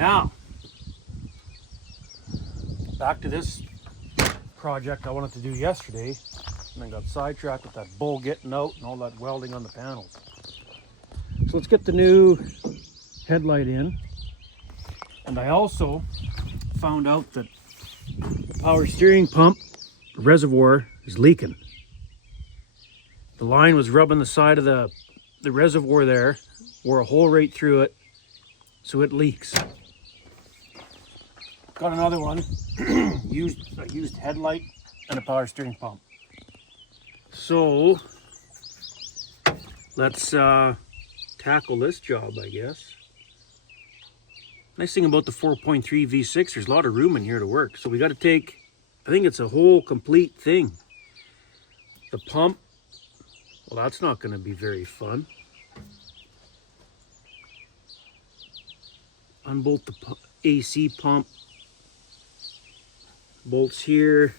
Now, back to this project I wanted to do yesterday, and I got sidetracked with that bull getting out and all that welding on the panels. So let's get the new headlight in. And I also found out that the power steering pump reservoir is leaking. The line was rubbing the side of the reservoir there, wore a hole right through it, so it leaks. Got another one, a used headlight and a power steering pump. So let's tackle this job, I guess. Nice thing about the 4.3 V6, there's a lot of room in here to work. So we got to take, I think it's a whole complete thing. The pump, well, that's not going to be very fun. Unbolt the AC pump. Bolts here.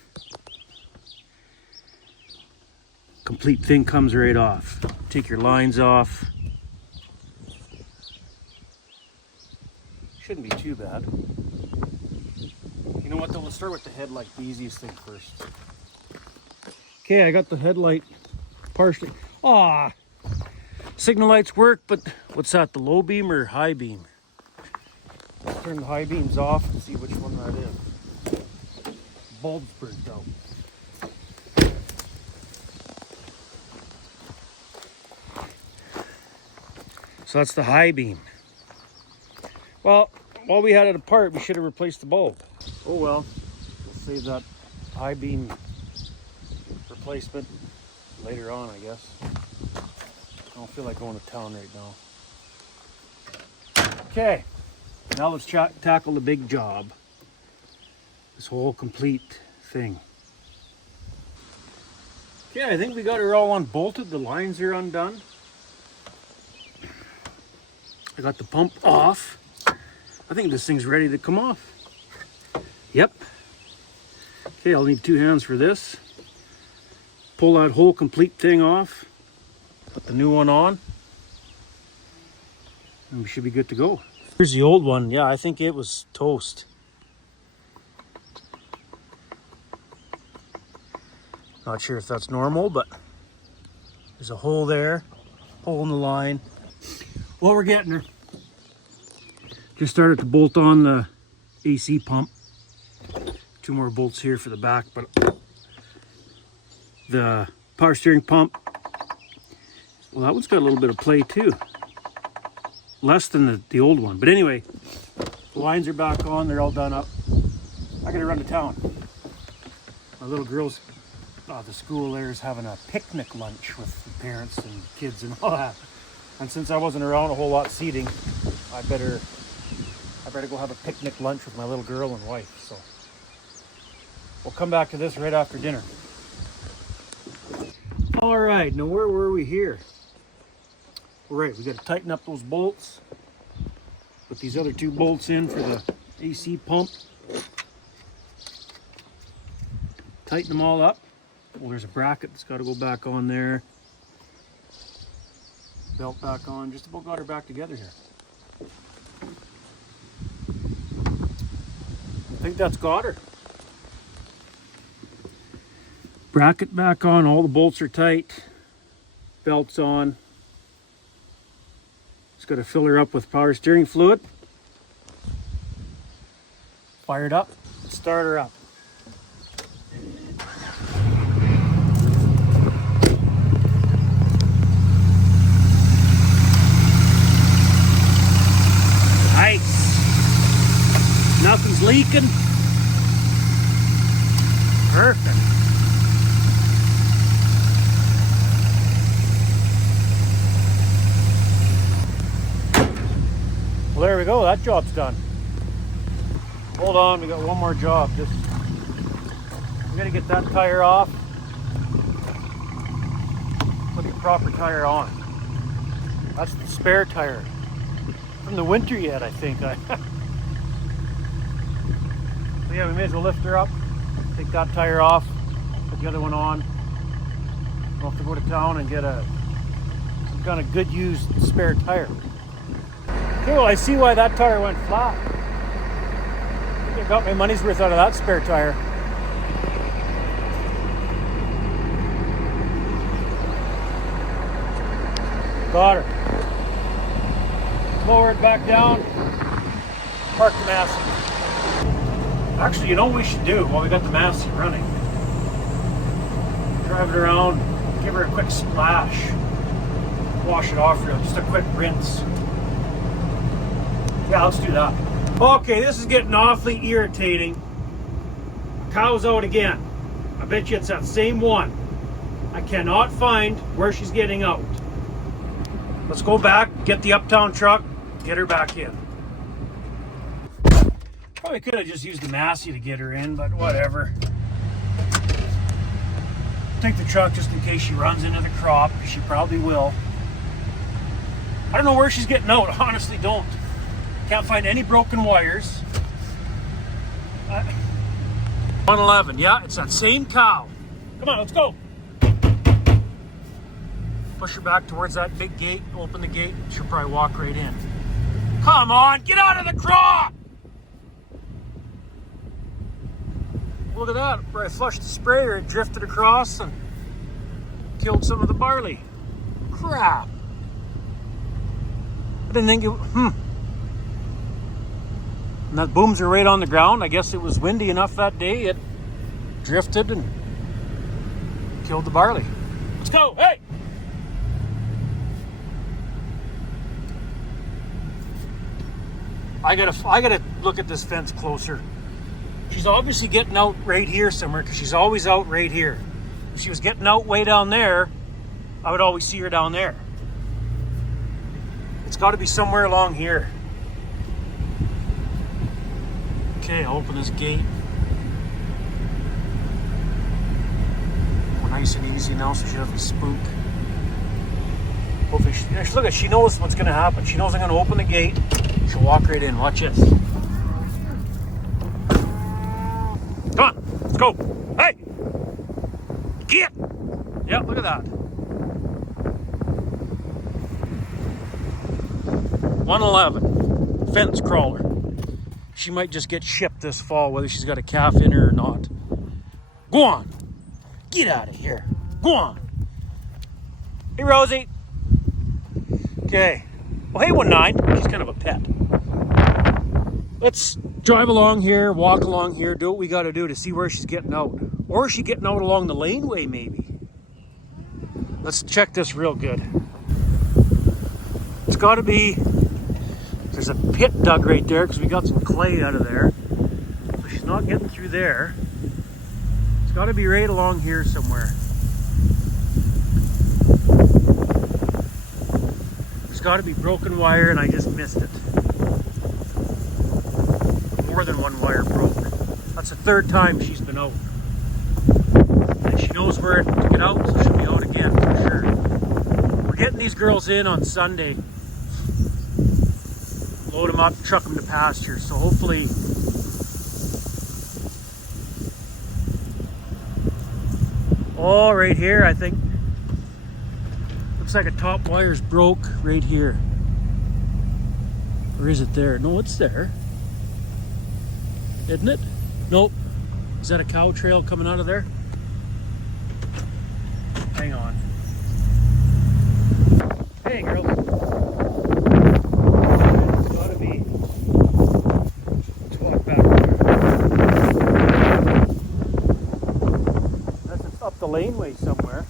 Complete thing comes right off. Take your lines off. Shouldn't be too bad. You know what though, let's start with the headlight, the easiest thing first. Okay, I got the headlight partially. Signal lights work, but what's that, the low beam or high beam? Let's turn the high beams off and see which one that is. Bulb's burnt out. So that's the high beam. Well, while we had it apart, we should have replaced the bulb. Oh well, we'll save that high beam replacement later on, I guess. I don't feel like going to town right now. Okay, now let's tackle the big job. This whole complete thing. Okay, I think we got her all unbolted. The lines are undone. I got the pump off. I think this thing's ready to come off. Yep. Okay, I'll need two hands for this. Pull that whole complete thing off. Put the new one on. And we should be good to go. Here's the old one. Yeah, I think it was toast. Not sure if that's normal, but there's a hole there. Hole in the line. Well, we're getting her. Just started to bolt on the AC pump. Two more bolts here for the back, but the power steering pump, well, that one's got a little bit of play too. Less than the old one. But anyway, the lines are back on. They're all done up. I gotta run to town. My little girl's, the school there is having a picnic lunch with the parents and kids and all that. And since I wasn't around a whole lot seating, I better go have a picnic lunch with my little girl and wife. So we'll come back to this right after dinner. All right, now where were we here? All right, we got to tighten up those bolts. Put these other two bolts in for the AC pump. Tighten them all up. Well, there's a bracket that's got to go back on there. Belt back on. Just about got her back together here. I think that's got her. Bracket back on. All the bolts are tight. Belt's on. Just got to fill her up with power steering fluid. Fired up. Start her up. Nothing's leaking. Perfect. Well, there we go. That job's done. Hold on, we got one more job. Just we gotta get that tire off. Put the proper tire on. That's the spare tire from the winter yet, I think. So yeah, we may as well lift her up, take that tire off, put the other one on. We'll have to go to town and get some kind of good used spare tire. Okay, well, I see why that tire went flat. I got my money's worth out of that spare tire. Got her. Lower it back down. Park the Massey. Actually, you know what we should do while we got the Massey running? Drive it around, give her a quick splash. Wash it off real, just a quick rinse. Yeah, let's do that. Okay, this is getting awfully irritating. Cow's out again. I bet you it's that same one. I cannot find where she's getting out. Let's go back, get the uptown truck, get her back in. Probably could have just used the Massey to get her in, but whatever. Take the truck just in case she runs into the crop. She probably will. I don't know where she's getting out. I honestly don't. Can't find any broken wires. 111. Yeah, it's that same cow. Come on, let's go. Push her back towards that big gate. Open the gate. She'll probably walk right in. Come on, get out of the crop! Look at that. Where I flushed the sprayer, it drifted across and killed some of the barley. Crap. I didn't think it... And that booms are right on the ground. I guess it was windy enough that day. It drifted and killed the barley. Let's go. Hey! I gotta look at this fence closer. She's obviously getting out right here somewhere because she's always out right here. If she was getting out way down there, I would always see her down there. It's got to be somewhere along here. Okay, I'll open this gate. We're nice and easy now so she doesn't spook. Hopefully look at, she knows what's going to happen. She knows I'm going to open the gate. She'll walk right in. Watch this. Come on, let's go. Hey! Get! Yeah, look at that. 111. Fence crawler. She might just get shipped this fall, whether she's got a calf in her or not. Go on. Get out of here. Go on. Hey, Rosie. Okay. Well, hey, 19. She's kind of a pet. Let's drive along here, walk along here, do what we got to do to see where she's getting out. Or is she getting out along the laneway, maybe? Let's check this real good. It's got to be... There's a pit dug right there because we got some clay out of there. So she's not getting through there. It's got to be right along here somewhere. There's got to be broken wire and I just missed it. More than one wire broke. That's the third time she's been out. And she knows where to get out, so she'll be out again for sure. We're getting these girls in on Sunday. Load them up, chuck them to pasture. So hopefully... Oh, right here, I think. Looks like a top wire's broke right here. Or is it there? No, it's there. Isn't it? Nope. Is that a cow trail coming out of there? Hang on. Hey, girl. It's gotta be. Let's walk back there. Unless it's up the laneway somewhere.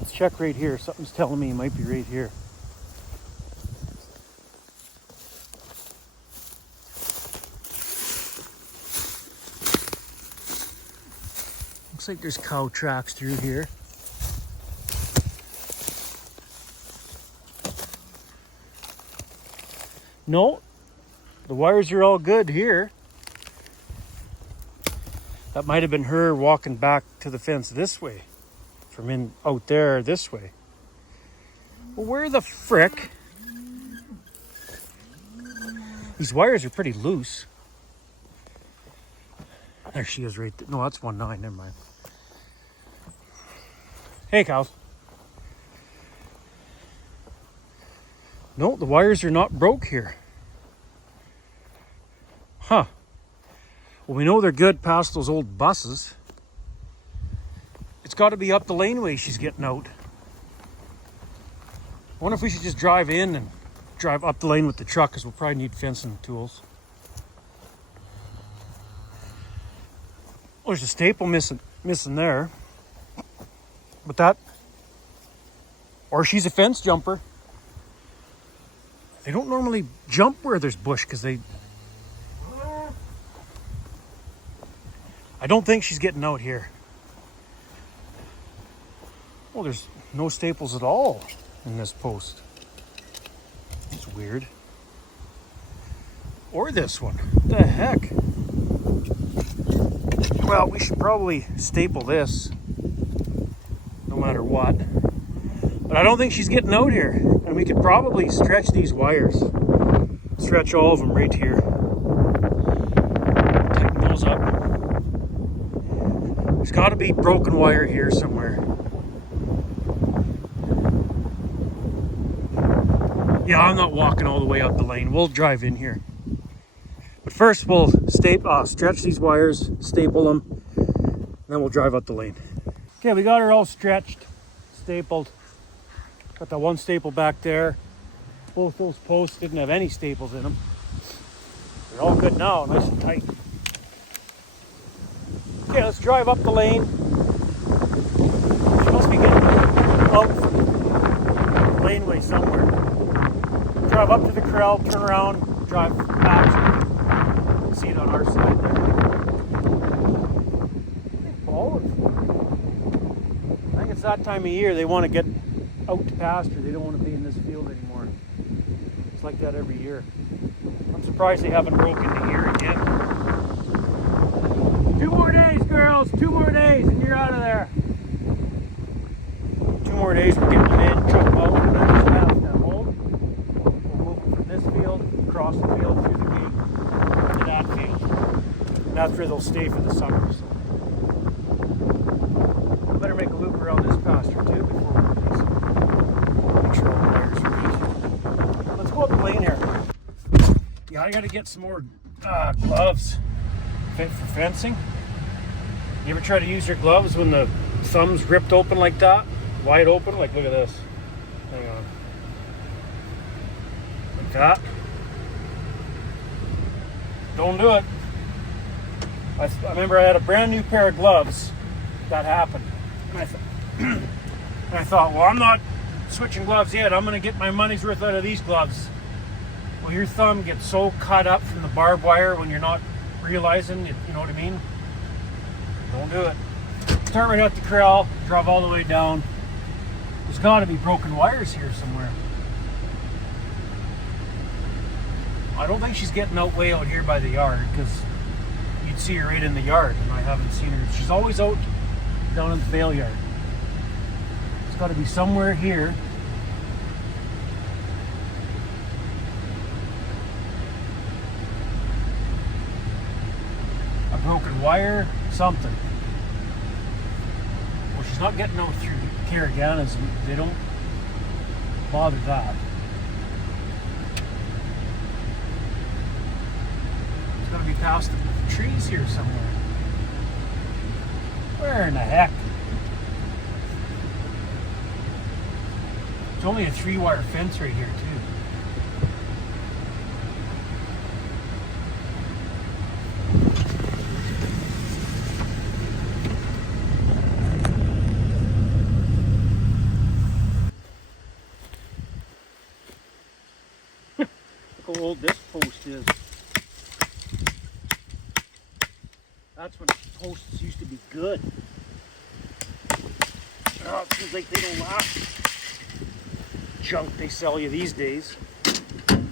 Let's check right here. Something's telling me it might be right here. Looks like there's cow tracks through here. No, the wires are all good here. That might have been her walking back to the fence this way. From in out there this way. Well, where the frick? These wires are pretty loose. There she is right there. No, that's 19, never mind. Hey, cows. No, the wires are not broke here. Huh. Well, we know they're good past those old buses. It's got to be up the laneway she's getting out. I wonder if we should just drive in and drive up the lane with the truck, because we'll probably need fencing tools. Well, there's a staple missing there. But that, or she's a fence jumper. They don't normally jump where there's bush because I don't think she's getting out here. Well, there's no staples at all in this post. It's weird. Or this one. What the heck? Well, we should probably staple this no matter what. But I don't think she's getting out here. And we could probably stretch these wires. Stretch all of them right here. Tighten those up. There's got to be broken wire here somewhere. Yeah, I'm not walking all the way up the lane. We'll drive in here. But first we'll stretch these wires, staple them, and then we'll drive up the lane. Okay, we got her all stretched, stapled. Got that one staple back there. Both those posts didn't have any staples in them. They're all good now, nice and tight. Okay, let's drive up the lane. She must be getting out from the laneway somewhere. Drive up to the corral, turn around, drive back. See it on our side there. I think it's that time of year they want to get out to pasture. They don't want to be in this field anymore. It's like that every year. I'm surprised they haven't broken the ear again. 2 more days, girls. 2 more days and you're out of there. 2 more days, we're getting them in, chuck them out, and then just have them home. We'll move them from this field, across the field, through the gate, to that field. And that's where they'll stay for the summer. So. We better make a loop around this pasture too before we release them. Make sure all the wires are good. Let's go up the lane here. Yeah, I gotta get some more gloves fit for fencing. You ever try to use your gloves when the thumb's ripped open like that? Wide open? Like, look at this. Hang on. Like that. Don't do it. I remember I had a brand new pair of gloves. That happened. And I thought, well, I'm not switching gloves yet. I'm going to get my money's worth out of these gloves. Well, your thumb gets so cut up from the barbed wire when you're not realizing it, you know what I mean? Don't do it. Start right at the corral, drive all the way down. There's got to be broken wires here somewhere. I don't think she's getting way out here by the yard, because you'd see her right in the yard, and I haven't seen her. She's always out down in the bale yard. It's got to be somewhere here. A broken wire, something. Well, she's not getting out through Carriganas. They don't bother that. It's got to be past the trees here somewhere. Where in the heck? It's only a 3-wire fence right here too. Look how old this post is. That's when posts used to be good. Oh, it seems like they don't last. Junk they sell you these days.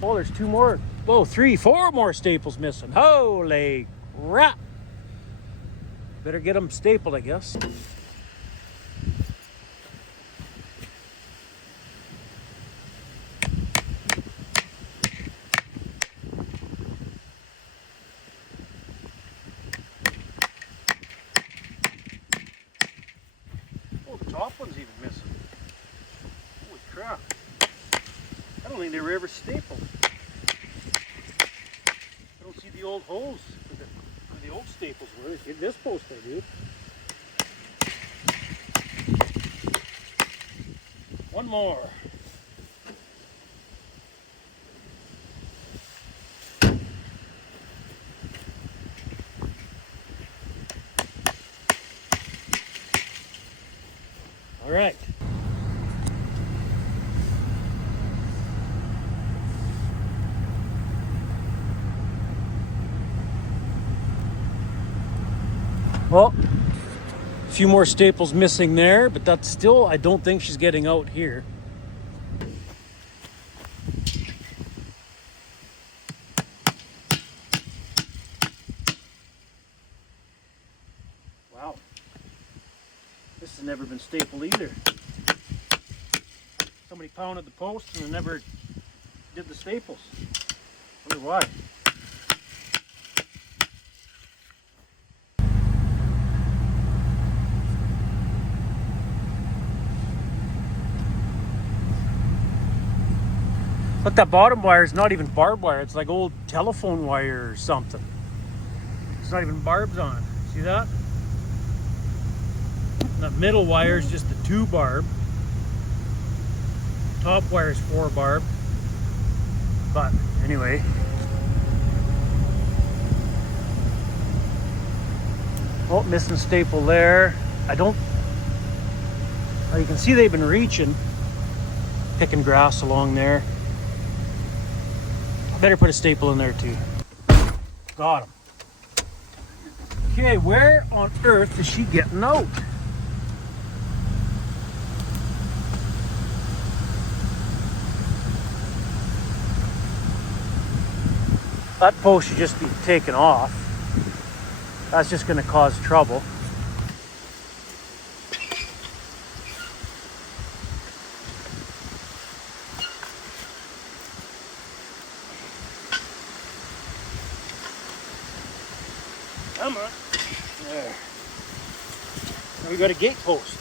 Oh, there's 2 more. Oh, 3, 4 more staples missing. Holy crap. Better get them stapled, I guess. Top one's even missing. Holy crap. I don't think they were ever stapled. I don't see the old holes for the the old staples were. This post I do. One more. All right. Well, a few more staples missing there, but that's still, I don't think she's getting out here. Wow. This has never been stapled either. Somebody pounded the post and they never did the staples. Wonder why. But that bottom wire is not even barbed wire. It's like old telephone wire or something. It's not even barbs on it. See that? That middle wire is just the 2 barb. Top wire is 4 barb. But anyway. Oh, missing staple there. You can see they've been reaching, picking grass along there. Better put a staple in there too. Got him. Okay, where on earth is she getting out? That post should just be taken off. That's just going to cause trouble. Come on. There. Now we got a gate post.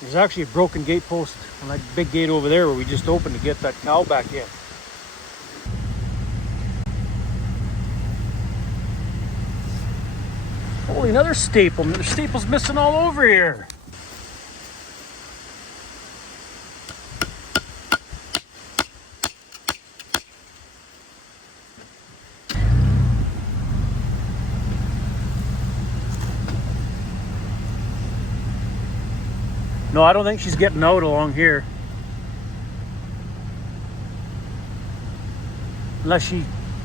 There's actually a broken gate post on that big gate over there where we just opened to get that cow back in. Holy, another staple. There's staples missing all over here. No, I don't think she's getting out along here. Unless she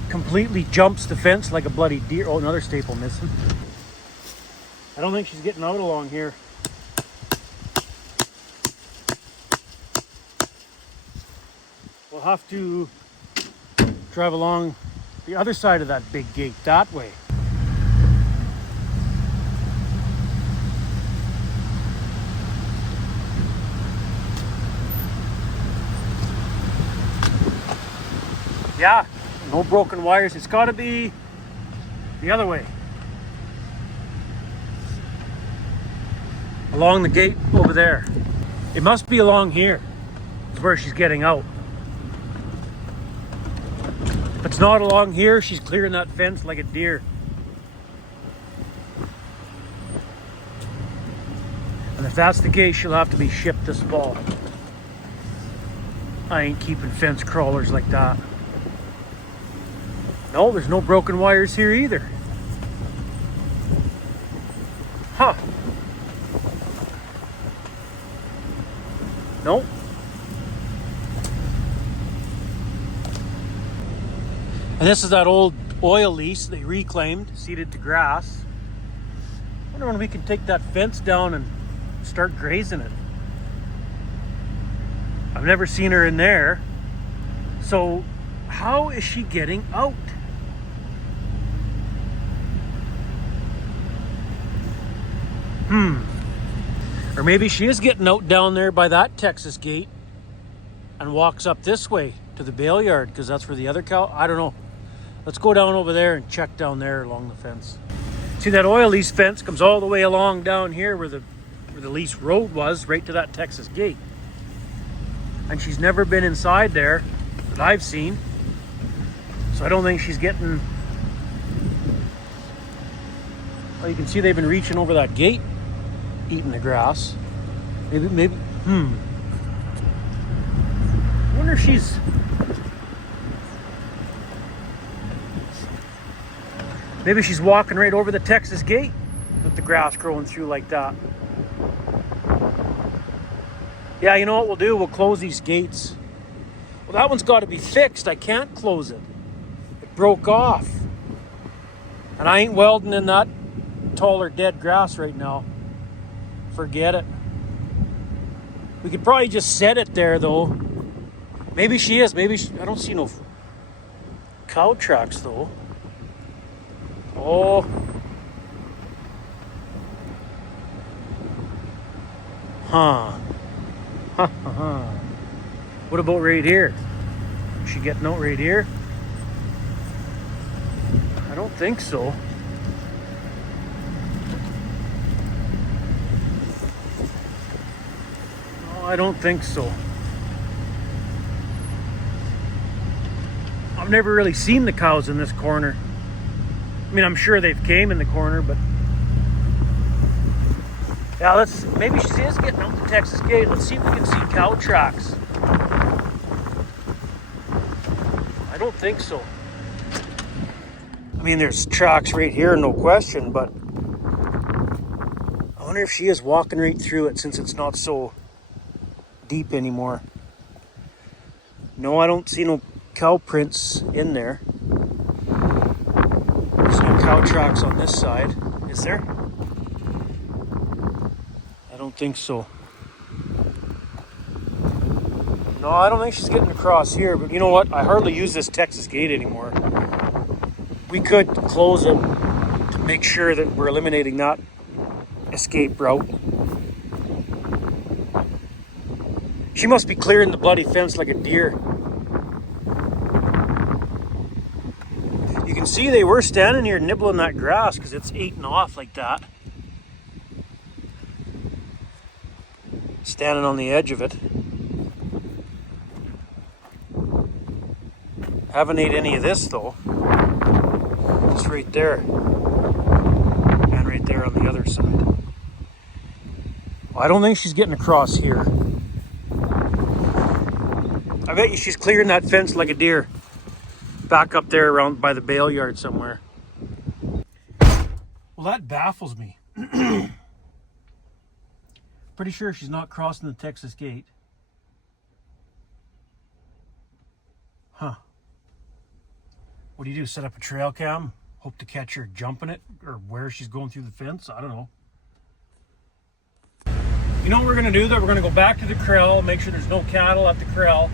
completely jumps the fence like a bloody deer. Oh, another staple missing. I don't think she's getting out along here. We'll have to drive along the other side of that big gate that way. Yeah, no broken wires. It's got to be the other way. Along the gate over there. It must be along here. Is where she's getting out. If it's not along here, she's clearing that fence like a deer. And if that's the case, she'll have to be shipped this fall. I ain't keeping fence crawlers like that. No, there's no broken wires here either. Huh. Nope. And this is that old oil lease they reclaimed, seeded to grass. I wonder when we can take that fence down and start grazing it. I've never seen her in there. So how is she getting out? Or maybe she is getting out down there by that Texas gate and walks up this way to the bale yard because that's where the other cow, I don't know. Let's go down over there and check down there along the fence. See, that oil lease fence comes all the way along down here where the lease road was, right to that Texas gate. And she's never been inside there that I've seen. So I don't think she's getting Oh, you can see they've been reaching over that gate, eating the grass. Maybe, I wonder if she's... Maybe she's walking right over the Texas gate with the grass growing through like that. Yeah, you know what we'll do? We'll close these gates. Well, that one's got to be fixed. I can't close it. It broke off. And I ain't welding in that taller dead grass right now. Forget it. We could probably just set it there though. Maybe she is. I don't see no cow tracks though. Oh. Huh. What about right here? Is she getting out right here? I don't think so. No, I don't think so. I've never really seen the cows in this corner. I mean, I'm sure they've came in the corner, but yeah, maybe she is getting out the Texas gate. Let's see if we can see cow tracks. I don't think so. I mean, there's tracks right here, no question, but I wonder if she is walking right through it since it's not so deep anymore. No, I don't see no cow prints in there. There's no cow tracks on this side, is there? I don't think so. No, I don't think she's getting across here, but you know what? I hardly use this Texas gate anymore. We could close it to make sure that we're eliminating that escape route. She must be clearing the bloody fence like a deer. You can see they were standing here nibbling that grass because it's eaten off like that. Standing on the edge of it. Haven't ate any of this though. Just right there. And right there on the other side. Well, I don't think she's getting across here. I bet you she's clearing that fence like a deer. Back up there around by the bale yard somewhere. Well, that baffles me. Pretty sure she's not crossing the Texas gate. Huh. What do you do? Set up a trail cam? Hope to catch her jumping it? Or where she's going through the fence? I don't know. You know what we're going to do though? We're going to go back to the corral, make sure there's no cattle at the corral.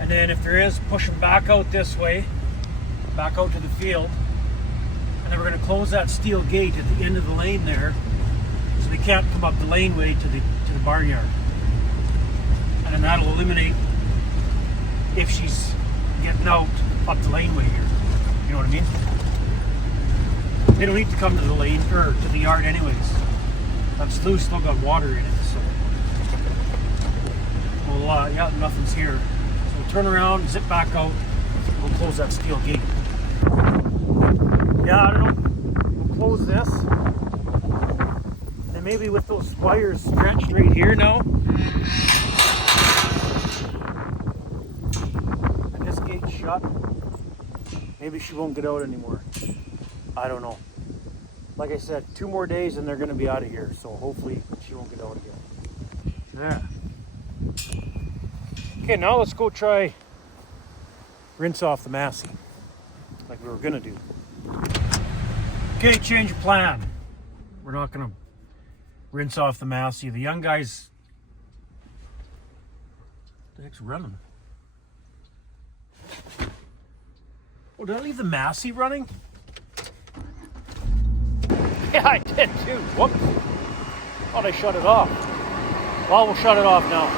And then if there is, push them back out this way, back out to the field. And then we're going to close that steel gate at the end of the lane there, so they can't come up the laneway to the barnyard. And then that'll eliminate if she's getting out up the laneway here. You know what I mean? They don't need to come to the lane or to the yard anyways. That sluice still got water in it, so. Well, yeah, nothing's here. So we'll turn around, zip back out. We'll close that steel gate. Yeah, I don't know. We'll close this. And maybe with those wires stretched right here now. And this gate's shut. Maybe she won't get out anymore. I don't know. Like I said, 2 more days and they're going to be out of here. So hopefully she won't get out again. There. Okay, now let's go try rinse off the Massey. Like we were going to do. Okay, change of plan. We're not going to rinse off the Massey. The young guy's... the heck's running? Oh, did I leave the Massey running? Yeah, I did too. Whoops. Thought I shut it off. Well, we'll shut it off now.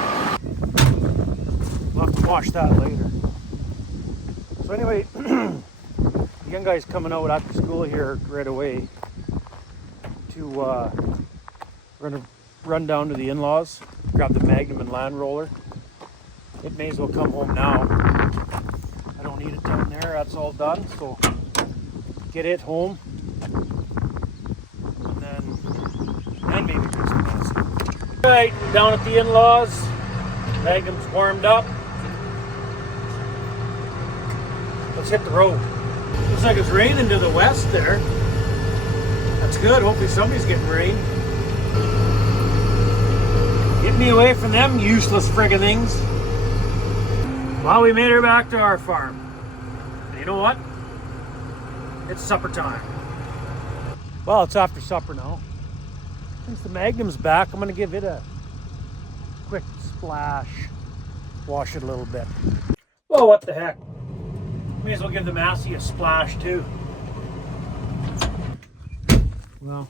We'll have to watch that later. So anyway, the young guy's coming out after school here right away to we're gonna run down to the in-laws, grab the Magnum and Land Roller. It may as well come home now. I don't need it down there, that's all done. So get it home, And maybe just a Massey. Alright, down at the in-laws. Magnum's warmed up. Let's hit the road. Looks like it's raining to the west there. That's good. Hopefully somebody's getting rain. Get me away from them useless friggin' things. Well, we made her back to our farm. And you know what? It's supper time. Well, it's after supper now. Since the Magnum's back, I'm going to give it a quick splash. Wash it a little bit. Well, what the heck? May as well give the Massey a splash too. Well,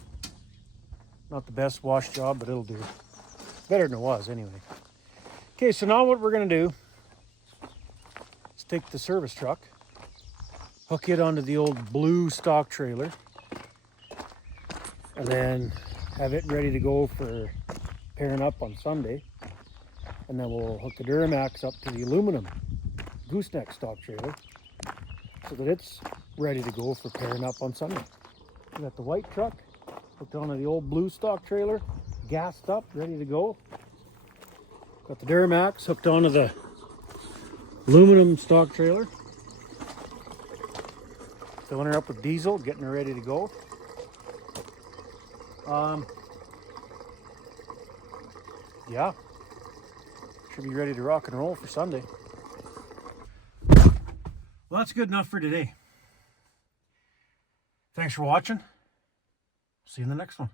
not the best wash job, but it'll do. Better than it was anyway. Okay, so now what we're going to do is take the service truck, hook it onto the old blue stock trailer, and then have it ready to go for pairing up on Sunday. And then we'll hook the Duramax up to the aluminum gooseneck stock trailer so that it's ready to go for pairing up on Sunday. We got the white truck hooked onto the old blue stock trailer, gassed up, ready to go. Got the Duramax hooked onto the aluminum stock trailer. Filling her up with diesel, getting her ready to go. Yeah, should be ready to rock and roll for Sunday. Well, that's good enough for today. Thanks for watching. See you in the next one.